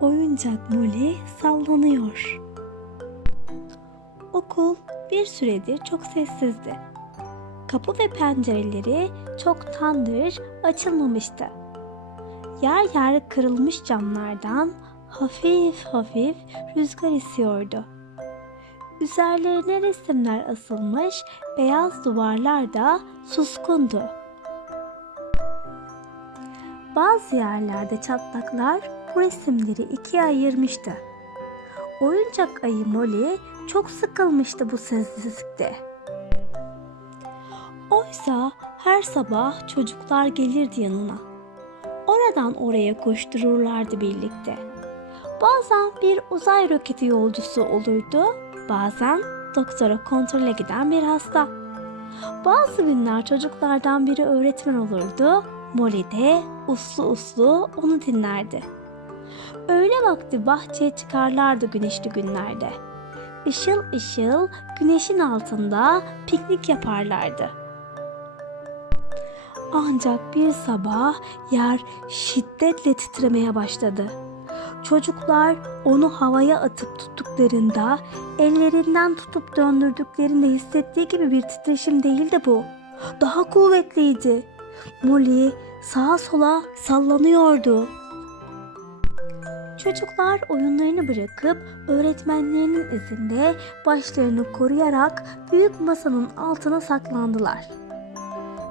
oyuncak Molly sallanıyor. Okul bir süredir çok sessizdi. Kapı ve pencereleri çoktandır açılmamıştı. Yer yer kırılmış camlardan hafif hafif rüzgar esiyordu. Üzerlerine resimler asılmış beyaz duvarlar da suskundu. Bazı yerlerde çatlaklar bu resimleri ikiye ayırmıştı. Oyuncak ayı Molly çok sıkılmıştı bu sessizlikte. Oysa her sabah çocuklar gelirdi yanına. Oradan oraya koştururlardı birlikte. Bazen bir uzay roketi yolcusu olurdu, bazen doktora kontrole giden bir hasta. Bazı günler çocuklardan biri öğretmen olurdu, Molly de uslu uslu onu dinlerdi. Öğle vakti bahçeye çıkarlardı güneşli günlerde. Işıl ışıl güneşin altında piknik yaparlardı. Ancak bir sabah yer şiddetle titremeye başladı. Çocuklar onu havaya atıp tuttuklarında ellerinden tutup döndürdüklerinde hissettiği gibi bir titreşim değildi bu. Daha kuvvetliydi. Molly sağa sola sallanıyordu. Çocuklar oyunlarını bırakıp öğretmenlerinin izinde başlarını koruyarak büyük masanın altına saklandılar.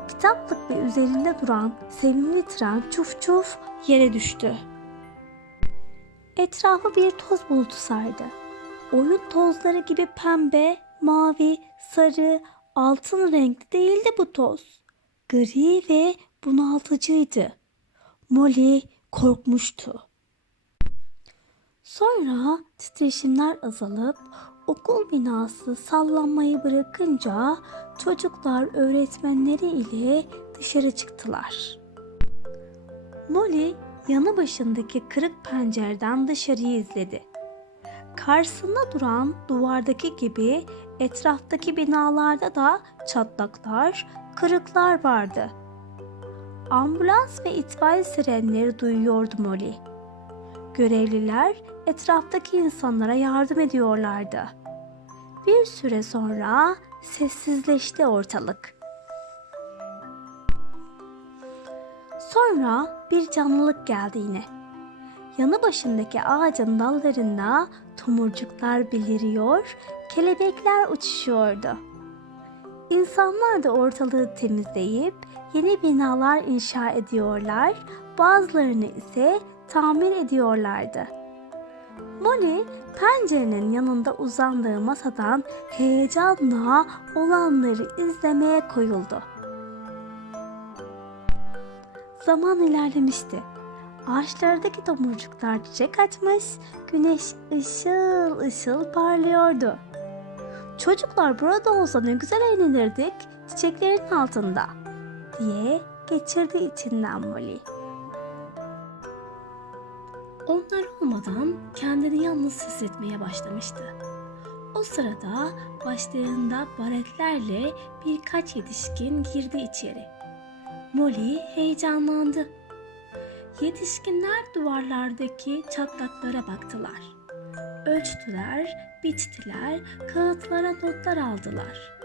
Kitaplık ve üzerinde duran sevimli tren çuf çuf yere düştü. Etrafı bir toz bulutu sardı. Oyun tozları gibi pembe, mavi, sarı, altın renkli değildi bu toz. Gri ve bunaltıcıydı. Molly korkmuştu. Sonra titreşimler azalıp okul binası sallanmayı bırakınca çocuklar öğretmenleri ile dışarı çıktılar. Molly yanı başındaki kırık pencereden dışarıyı izledi. Karşısında duran duvardaki gibi etraftaki binalarda da çatlaklar, kırıklar vardı. Ambulans ve itfaiye sirenleri duyuyordu Molly. Görevliler etraftaki insanlara yardım ediyorlardı. Bir süre sonra sessizleşti ortalık. Sonra bir canlılık geldi yine. Yanı başındaki ağacın dallarında tomurcuklar beliriyor, kelebekler uçuşuyordu. İnsanlar da ortalığı temizleyip yeni binalar inşa ediyorlar, bazılarını ise tamir ediyorlardı. Molly pencerenin yanında uzandığı masadan heyecanla olanları izlemeye koyuldu. Zaman ilerlemişti. Ağaçlardaki tomurcuklar çiçek açmış, güneş ışıl ışıl parlıyordu. Çocuklar burada olsa ne güzel eğlenirdik çiçeklerin altında diye geçirdi içinden Molly. Onlar olmadan kendini yalnız hissetmeye başlamıştı. O sırada başlarında baretlerle birkaç yetişkin girdi içeri. Molly heyecanlandı. Yetişkinler duvarlardaki çatlaklara baktılar. Ölçtüler, biçtiler, kağıtlara notlar aldılar.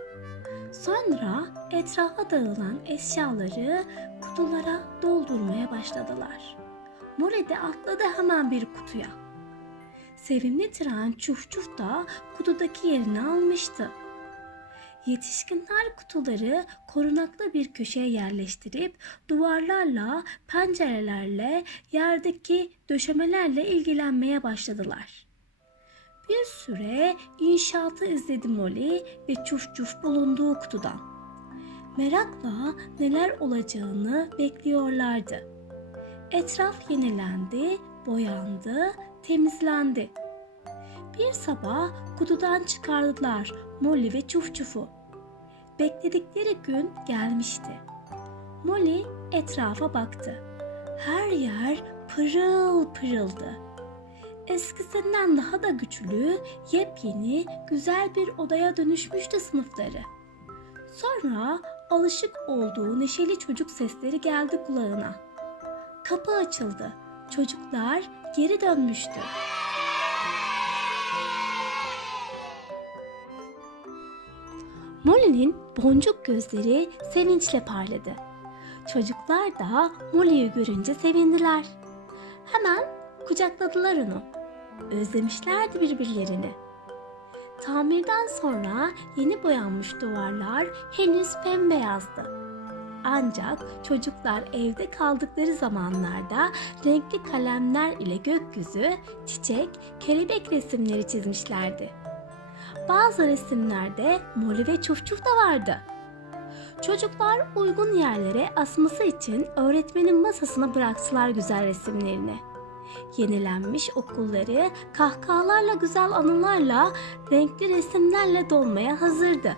Sonra etrafa dağılan eşyaları kutulara doldurmaya başladılar. Molly de atladı hemen bir kutuya. Sevimli tren çuf çuf da kutudaki yerini almıştı. Yetişkinler kutuları korunaklı bir köşeye yerleştirip duvarlarla, pencerelerle, yerdeki döşemelerle ilgilenmeye başladılar. Bir süre inşaatı izledi Molly ve çuf çuf bulunduğu kutudan. Merakla neler olacağını bekliyorlardı. Etraf yenilendi, boyandı, temizlendi. Bir sabah kutudan çıkardılar Molly ve Çuf Çuf'u. Bekledikleri gün gelmişti. Molly etrafa baktı. Her yer pırıl pırıldı. Eskisinden daha da güçlü, yepyeni, güzel bir odaya dönüşmüştü sınıfları. Sonra alışık olduğu neşeli çocuk sesleri geldi kulağına. Kapı açıldı. Çocuklar geri dönmüştü. Molly'nin boncuk gözleri sevinçle parladı. Çocuklar da Molly'yi görünce sevindiler. Hemen kucakladılar onu. Özlemişlerdi birbirlerini. Tamirden sonra yeni boyanmış duvarlar henüz bembeyazdı. Ancak çocuklar evde kaldıkları zamanlarda renkli kalemler ile gökyüzü, çiçek, kelebek resimleri çizmişlerdi. Bazı resimlerde Molly ve Çuf Çuf da vardı. Çocuklar uygun yerlere asması için öğretmenin masasına bıraktılar güzel resimlerini. Yenilenmiş okulları kahkahalarla güzel anılarla, renkli resimlerle dolmaya hazırdı.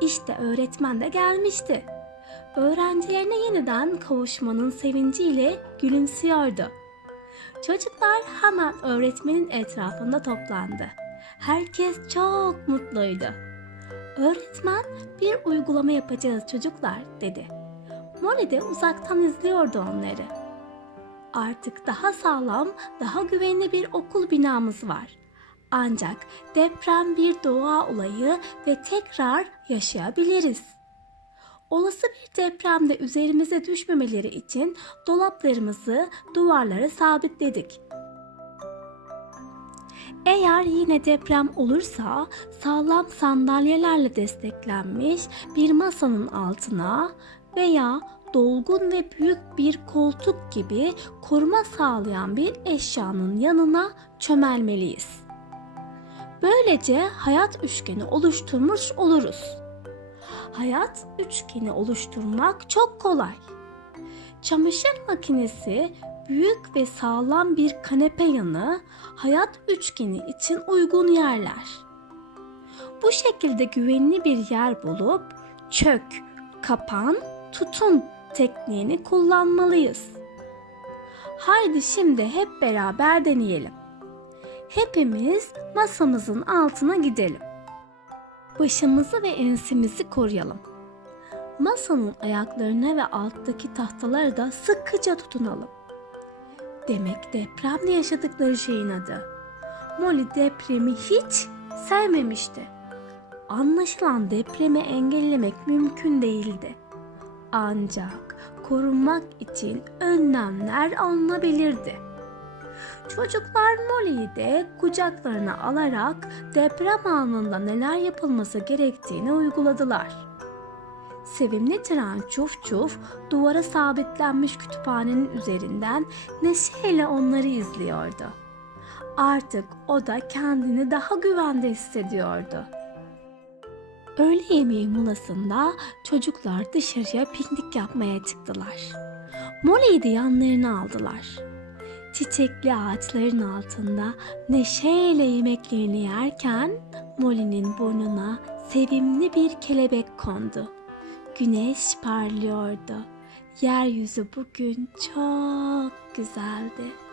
İşte öğretmen de gelmişti. Öğrencilerine yeniden kavuşmanın sevinciyle gülümsüyordu. Çocuklar hemen öğretmenin etrafında toplandı. Herkes çok mutluydu. Öğretmen bir uygulama yapacağız çocuklar dedi. Molly de uzaktan izliyordu onları. Artık daha sağlam, daha güvenli bir okul binamız var. Ancak deprem bir doğa olayı ve tekrar yaşayabiliriz. Olası bir depremde üzerimize düşmemeleri için dolaplarımızı duvarlara sabitledik. Eğer yine deprem olursa sağlam sandalyelerle desteklenmiş bir masanın altına veya dolgun ve büyük bir koltuk gibi koruma sağlayan bir eşyanın yanına çömelmeliyiz. Böylece hayat üçgeni oluşturmuş oluruz. Hayat üçgeni oluşturmak çok kolay. Çamaşır makinesi büyük ve sağlam bir kanepe yanı hayat üçgeni için uygun yerler. Bu şekilde güvenli bir yer bulup çök, kapan, tutun tekniğini kullanmalıyız. Haydi şimdi hep beraber deneyelim. Hepimiz masamızın altına gidelim. Başımızı ve ensemizi koruyalım. Masanın ayaklarına ve alttaki tahtalara da sıkıca tutunalım. Demek depremde yaşadıkları şeyin adı. Molly depremi hiç sevmemişti. Anlaşılan depremi engellemek mümkün değildi. Ancak korunmak için önlemler alınabilirdi. Çocuklar Molly'yi de kucaklarına alarak deprem anında neler yapılması gerektiğini uyguladılar. Sevimli tren çuf çuf duvara sabitlenmiş kütüphanenin üzerinden neşeyle onları izliyordu. Artık o da kendini daha güvende hissediyordu. Öğle yemeği molasında çocuklar dışarıya piknik yapmaya çıktılar. Molly'yi de yanlarına aldılar. Çiçekli ağaçların altında neşeyle yemeklerini yerken Molly'nin burnuna sevimli bir kelebek kondu. Güneş parlıyordu. Yeryüzü bugün çok güzeldi.